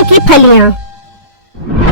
गन्ने की फलियां।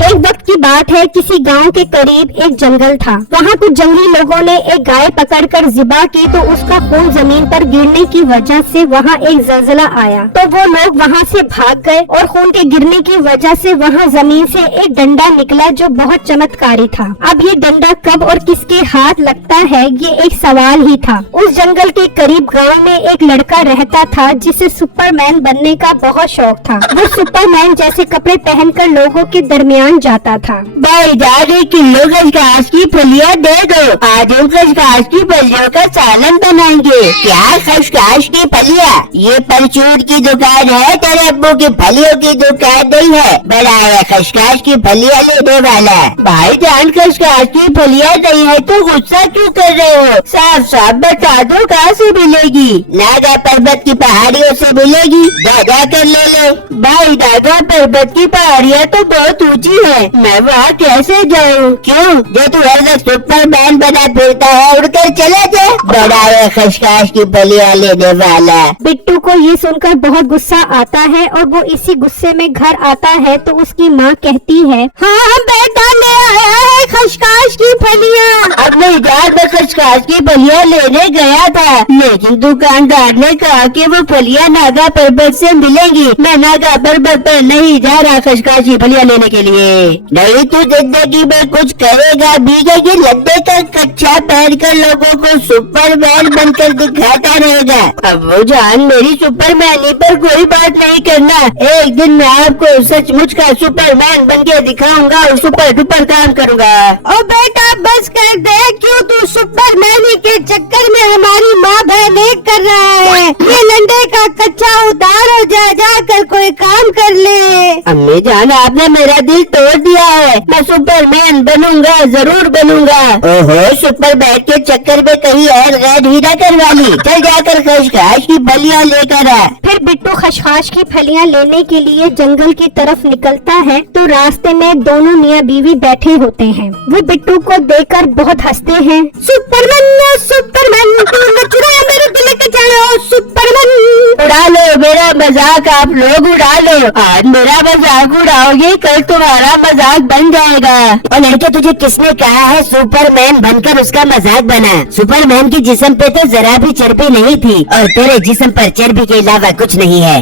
एक वक्त की बात है, किसी गांव के करीब एक जंगल था। वहाँ कुछ जंगली लोगों ने एक गाय पकड़कर ज़िबा की तो उसका खून जमीन पर गिरने की वजह से वहाँ एक ज़लज़ला आया। तो वो लोग वहाँ से भाग गए और खून के गिरने की वजह से वहाँ जमीन से एक डंडा निकला जो बहुत चमत्कारी था। अब ये डंडा कब और किसके हाथ लगता है, ये एक सवाल ही था। उस जंगल के करीब गाँव में एक लड़का रहता था जिसे सुपरमैन बनने का बहुत शौक था। वो सुपरमैन जैसे कपड़े पहनकर लोगों के दरमियान जाता था। भाई दादी किलो खसखस की फलियां दे दो, आज हम खसखस की फलियों का सालन बनाएंगे। क्या खसखस की फलियां? ये परचून की दुकान है, तेरे अब्बू की फलियों की दुकान नहीं है। बड़ा है खसखस की फलियां लेने वाला। भाई जान खसखस की फलियां नहीं है तो गुस्सा क्यों कर रहे हो? साफ साफ बता दो कहाँ से मिलेगी? नागा पर्वत की पहाड़ियों से मिलेगी, दादा कर ले लो। भाई नागा पर्वत की पहाड़ियाँ तो बहुत ऊंची है, मैं वहाँ कैसे जाऊँ? क्यों? जो तू हर वक्त सुपरमैन बना फिरता है, उड़कर चला जा। बड़ा है खसखस की फलियां लेने वाला। बिट्टू को ये सुनकर बहुत गुस्सा आता है और वो इसी गुस्से में घर आता है तो उसकी माँ कहती है, हाँ बेटा ले आया है खसखस की फलियां। अब नहीं यार, मैं खसखस की फलियां लेने गया था, लेकिन दुकानदार ने कहा कि वो फलियां नागा पर्वत से मिलेंगी। मैं नागा पर्वत पर नहीं जा रहा खसखस की फलियां लेने के लिए। नहीं तू जिंदगी में कुछ करेगा भीगेगी लद्दे का कच्चा पहनकर लोगों को सुपरमैन बनकर दिखाता रहेगा। अब वो जान मेरी सुपरमैनी पर कोई बात नहीं करना। एक दिन मैं आपको सचमुच का सुपरमैन बन के दिखाऊंगा और सुपर डुपर काम करूंगा। ओ बेटा बस कर दे, क्यों तू सुपरमैनी के चक्कर में हमारी माँ बहन एक कर रहा है? ये लंडे का कच्चा उतार और जा कर कोई काम कर ले। अम्मी जान आपने मेरा दिल तोड़ दिया है, मैं सुपरमैन बनूंगा, जरूर बनूंगा। ओहो सुपरमैन के चक्कर में कहीं और गैर ही ना करवा ली। चल जाकर खसखस की फलियां लेकर आ। फिर बिट्टू खसखस की फलियां लेने के लिए जंगल की तरफ निकलता है तो रास्ते में दोनों मियाँ बीवी बैठे होते हैं। वो बिट्टू को देखकर बहुत हंसते हैं। सुपरमैन सुपरमैन तू नच रहा मेरे दिल के जानो सुपरमैन। उड़ा लो मेरा मजाक, आप लोग उड़ा लो। आज मेरा मजाक उड़ाओगे, कल तुम्हारा मजाक बन जाएगा। और लड़के तुझे किसने कहा है सुपरमैन बनकर उसका मजाक बना? सुपरमैन की जिस्म पे तो जरा भी चर्बी नहीं थी और तेरे जिस्म पर चर्बी के अलावा कुछ नहीं है।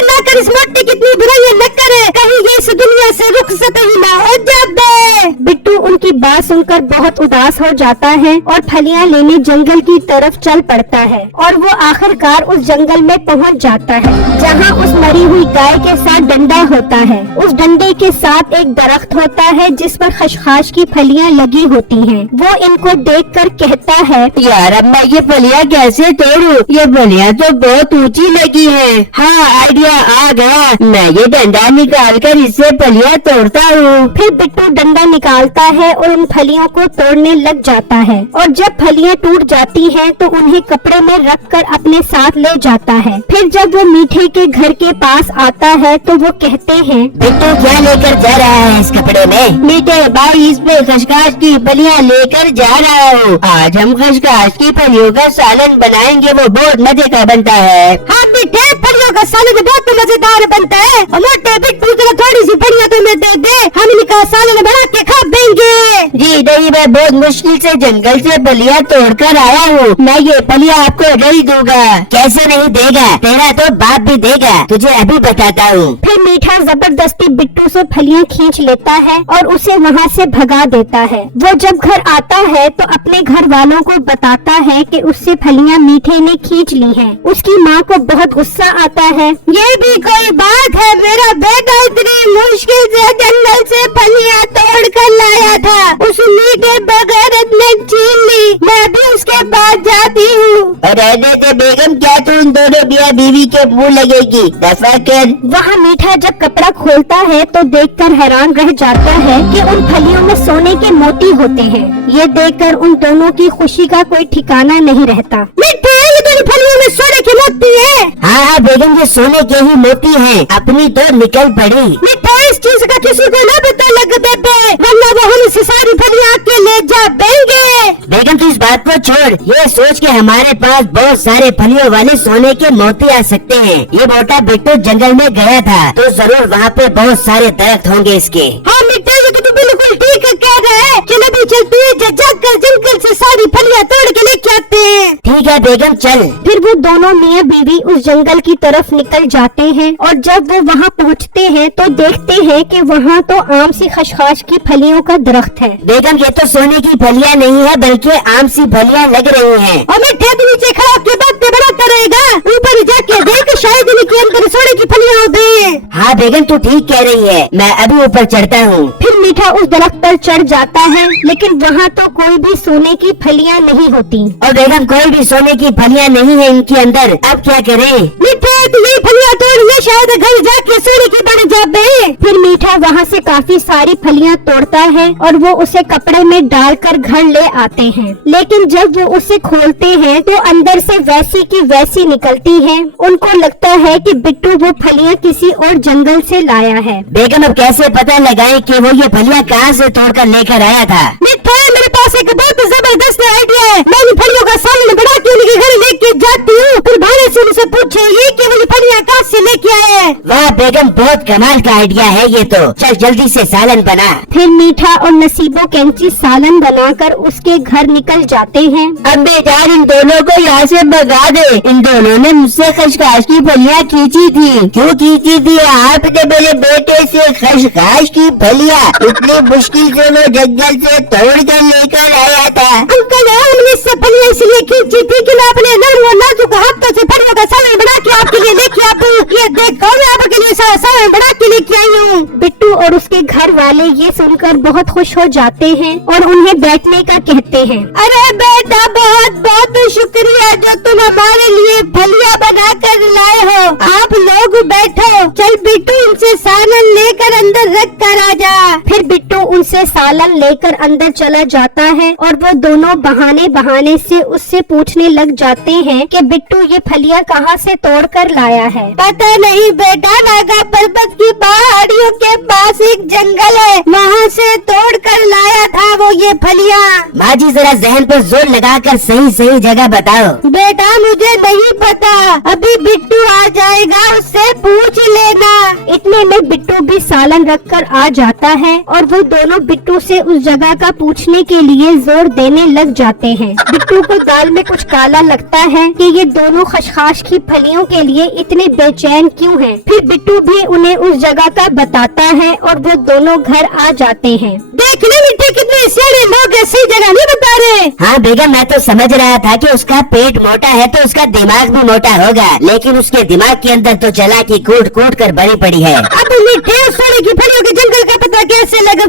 ना कर इस मोटी कितनी बुराई न करे, कहीं ये इस दुनिया से रुखसत ही ना हो जाए। बिट्टू उनकी बात सुनकर बहुत उदास हो जाता है और फलियां लेने जंगल की तरफ चल पड़ता है और वो आखिरकार उस जंगल में पहुंच जाता है जहां उस मरी हुई गाय के साथ डंडा होता है। उस डंडे के साथ एक दरख्त होता है जिस पर खसखस की फलियां लगी होती हैं। वो इनको देखकर कहता है, यार अब मैं ये फलियां कैसे तोड़ूं? ये फलियां तो बहुत ऊंची लगी हैं। हाँ आइडिया आ गया, मैं ये डंडा निकाल कर इससे फलियां तोड़ता हूँ। फिर बिट्टू डंडा निकालता है और उन फलियों को तोड़ने लग जाता है और जब फलियां टूट जाती हैं तो उन्हें कपड़े में रखकर अपने साथ ले जाता है। फिर जब वो मीठे के घर के पास आता है तो वो कहते हैं, बिट्टू क्या लेकर जा रहा है इस कपड़े में? मीठे भाई इस पे खसखस की फलियां लेकर जा रहा हूँ। आज हम खसखस की फलियों का सालन बनाएंगे, वो बहुत मजे का बनता है। हाँ मीठे फलियों का सालन बहुत मजेदार बनता है। मोटे बिट्टू जरा थोड़ी सी फलियां तुम्हें दे दे, हम इनका सालन बना के खा देंगे। जी नहीं, मैं बहुत मुश्किल से जंगल से फलियां तोड़कर आया हूँ, मैं ये फलियां आपको नहीं दूंगा। कैसे नहीं देगा? तेरा तो बाप भी देगा, तुझे अभी बताता हूँ। फिर मीठा जबरदस्ती बिट्टू से फलियां खींच लेता है और उसे वहाँ से भगा देता है। वो जब घर आता है तो अपने घर वालों को बताता है कि उससे फलियां मीठे ने खींच ली हैं। उसकी माँ को बहुत गुस्सा आता है। ये भी कोई बात है, मेरा बेटा इतनी मुश्किल से जंगल से फलियां तोड़ कर लाया था, उस मीठे बगैरत ने छीन ली, मैं भी उसके पास जाती हूँ। रहने दे बेगम, क्या तू उन दोनों मियां बीवी के मुँह लगेगी? दफा कर। वहाँ मीठा जब कपड़ा खोलता है तो देखकर हैरान रह जाता है कि उन फलियों में सोने के मोती होते हैं। ये देखकर उन दोनों की खुशी का कोई ठिकाना नहीं रहता। मीठे ये सारी फलियों में सोने की मोती है। हाँ हाँ बेगम, ये सोने के ही मोती हैं। अपनी तो निकल पड़ी। मिठा इस चीज का किसी को न पता लग बेबे, वरना वो हमसे सारी फलियां के ले जा देंगे। बेगम तू इस बात को छोड़, ये सोच के हमारे पास बहुत सारे फलियों वाले सोने के मोती आ सकते हैं। ये मोटा बिट्टू जंगल में गया था तो जरूर वहाँ पे बहुत सारे दरख्त होंगे इसके। हाँ मिठा, ये तो बिल्कुल ठीक कह रहा है। चल अभी चलते हैं, जाकर जंगल से सारी फलियां तोड़ के लेके आते हैं। ठीक है बेगम चल। फिर वो दोनों मियाँ बीवी उस जंगल की तरफ निकल जाते हैं और जब वो वहाँ पहुँचते हैं तो देखते हैं कि वहाँ तो आम सी खसखस की फलियों का दरख्त है। बेगम ये तो सोने की फलियां नहीं है बल्कि आम सी फलियां लग रही हैं। और मिठा तो नीचे खड़ा के बातें बनाता रहेगा, ऊपर जाके देख शायद इनके अंदर सोने की फलियां होती हैं। हाँ बेगम तू ठीक कह रही है, मैं अभी ऊपर चढ़ता हूँ। फिर मीठा उस दरख्त पर चढ़ जाता है, लेकिन वहाँ तो कोई भी सोने की फलियां नहीं होती। और बेगम कोई भी सोने की फलियां नहीं है इनके अंदर, अब क्या करें? मीठा तो ये फलियां तोड़िए, शायद घर जाके सोने की बन जाते। फिर मीठा वहाँ से काफी सारी फलियां तोड़ता है और वो उसे कपड़े में डालकर घर ले आते हैं। लेकिन जब वो उसे खोलते हैं तो अंदर से वैसी की वैसी निकलती है। उनको लगता है कि बिट्टू वो फलियां किसी और जंगल से लाया है। बेगम अब कैसे पता लगाए कि वो ये फलियां कहाँ से तोड़कर लेकर आया था? मिठा मेरे पास एक बहुत जबरदस्त आइडिया है। मैं इन फलियों का सालन बना के उनके घर लेके जाती हूँ, फिर भाने से उनसे पूछेगी कि वो फलियां कहाँ से लेके आए हैं। वाह बेगम बहुत कमाल का आइडिया है ये तो, चल जल्दी से सालन बना। फिर मीठा और नसीबो कैंची सालन बनाकर उसके घर निकल जाते हैं। अब बेटा इन दोनों को यहाँ से भगा दे, इन दोनों ने मुझसे खसखस की फलियां खींची थी। क्यों खींची थी? आपने मेरे बेटे से खसखस की फलियां इतनी मुश्किल से वो जंगल से तोड़ कर लेकर आया था। अंकल हमने इससे फलियां इसलिए खींची थी कि मैं अपने नर्म और नाजुक हाथों से फलियों का सालन बना के आपके लिए लेके आती हूँ। ये देखो मैं आपके लिए सालन बना के लेके आई हूँ। बिट्टू और उसके घर वाले ये सुनकर बहुत खुश हो जाते हैं और उन्हें बैठने का कहते हैं। अरे बेटा बहुत बहुत शुक्रिया जो तुम हमारे लिए फलियां बना कर लाए हो। आप लोग बैठो। चल बिट्टू इनसे सालन लेकर अंदर रख कर आ जा। फिर बिट्टू उनसे सालन लेकर अंदर चला जाता है और वो दोनों बहाने से उससे पूछने लग जाते हैं कि बिट्टू ये फलियां कहाँ से तोड़ कर लाया है। पता नहीं बेटा, नागा पर्वत की पहाड़ियों के पास एक जंगल है, वहाँ से तोड़ कर लाया था वो ये फलियां। माँ जी जरा जहन पर जोर लगाकर सही सही जगह बताओ। बेटा मुझे नहीं पता, अभी बिट्टू आ जाएगा उससे पूछ लेना। इतने में बिट्टू भी सालन रखकर आ जाता है और वो दोनों बिट्टू से उस जगह का पूछने के लिए जोर देने लग जाते हैं। बिट्टू को दाल में कुछ काला लगता है कि ये दोनों खसखस की फलियों के लिए इतने बेचैन क्यों हैं। फिर बिट्टू भी उन्हें उस जगह का बताता है और वो दोनों घर आ जाते हैं। देखने मिठे कितने सियाने लोग सही जगह नहीं बता रहे। हाँ बेगम मैं तो समझ रहा था कि उसका पेट मोटा है तो उसका दिमाग भी मोटा होगा, लेकिन उसके दिमाग के अंदर तो चालाकी कूट कूट कर भरी पड़ी है। अब मिठे सोने की फलियों के जंगल का पता कैसे लगा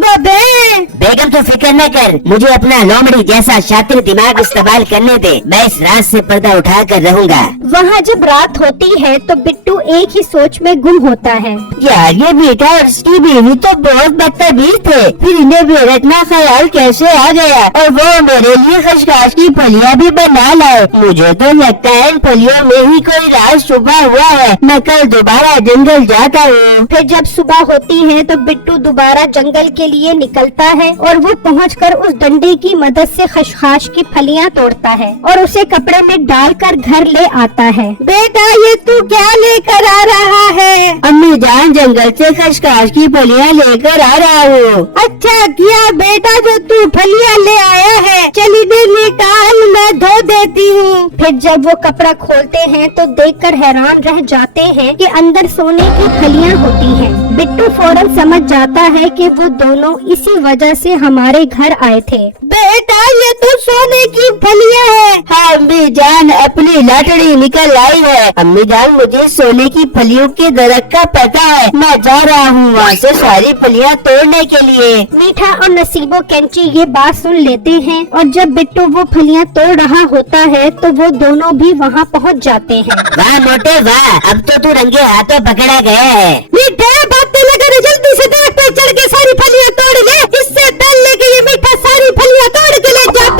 बेगम तो फिक्र न कर, मुझे अपना लोमड़ी जैसा शातिर दिमाग इस्तेमाल करने दे, मैं इस रात से पर्दा उठा कर रहूँगा। वहाँ जब रात होती है तो बिट्टू एक ही सोच में गुम होता है। यार ये बेटा और उसकी बीवी तो बहुत बदतमीज थे, फिर इन्हें बेरखना ख्याल कैसे आ गया और वो मेरे लिए खसखस की फलियां भी बना लाए। मुझे तो लगता है इन फलियों में ही कोई राज छुपा हुआ है। मैं कल दोबारा जंगल जाता हूँ। फिर जब सुबह होती है तो बिट्टू दोबारा जंगल के लिए निकलता है और वो पहुंचकर उस डंडे की मदद से खसखस की फलियां तोड़ता है और उसे कपड़े में डालकर घर ले आता है। बेटा ये तू क्या लेकर आ रहा है? अम्मी जान जंगल से खसखस की फलियां लेकर आ रहा हूँ। अच्छा किया बेटा जो तू फलियां ले आया है, चल इधर निकाल मैं धो देती हूँ। फिर जब वो कपड़ा खोलते हैं तो देखकर हैरान रह जाते हैं कि अंदर सोने की फलियां होती हैं। बिट्टू फौरन समझ जाता है कि वो दोनों इसी वजह से हमारे घर आए थे। बेटा ये तो सोने की फलियां है। हाँ अम्मी जान अपनी लाटड़ी निकल आई है। अम्मी जान मुझे सोने की फलियों के दरख्त का पता है, मैं जा रहा हूँ वहाँ से सारी फलियां तोड़ने के लिए। मीठा और नसीबो कैंची ये बात सुन लेते हैं और जब बिट्टू वो फलियां तोड़ रहा होता है तो वो दोनों भी वहाँ पहुँच जाते हैं। वाह मोटे वाह, अब तो तू रंगे हाथों पकड़ा गया है। मीठा बातें न करे, जल्दी से दरख्त पे चढ़ के सारी फलियां तोड़ ले, इससे डर ले कि ये मीठा सारी फलियां तोड़ के ले जाता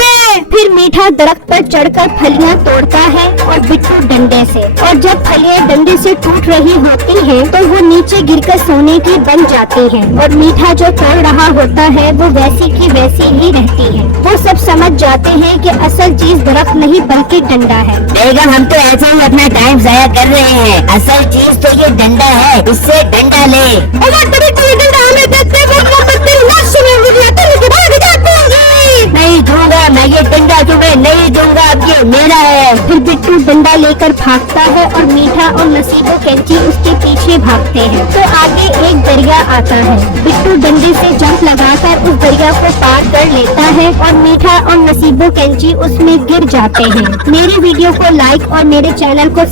फिर मीठा दरख्त पर चढ़कर फलियां तोड़ता है और बिट्टू डंडे से, और जब फलियां डंडे से टूट रही होती हैं तो वो नीचे गिरकर सोने की बन जाती हैं, और मीठा जो तोड़ रहा होता है वो वैसी की वैसी ही रहती है। वो सब समझ जाते हैं कि असल चीज दरख्त नहीं बल्कि डंडा है। बेगम, हम तो ऐसे ही अपना टाइम जाया कर रहे हैं। असल चीज तो ये डंडा है, इससे डंडा ले। नहीं दूंगा मैं ये डंडा, तुम्हें नहीं दूंगा, अब ये मेरा है। फिर बिट्टू डंडा लेकर भागता है और मीठा और नसीबो कैंची उसके पीछे भागते हैं। तो आगे एक दरिया आता है। बिट्टू डंडे से जंप लगाकर उस दरिया को पार कर लेता है और मीठा और नसीबो कैंची उसमें गिर जाते हैं। मेरी वीडियो को लाइक और मेरे चैनल को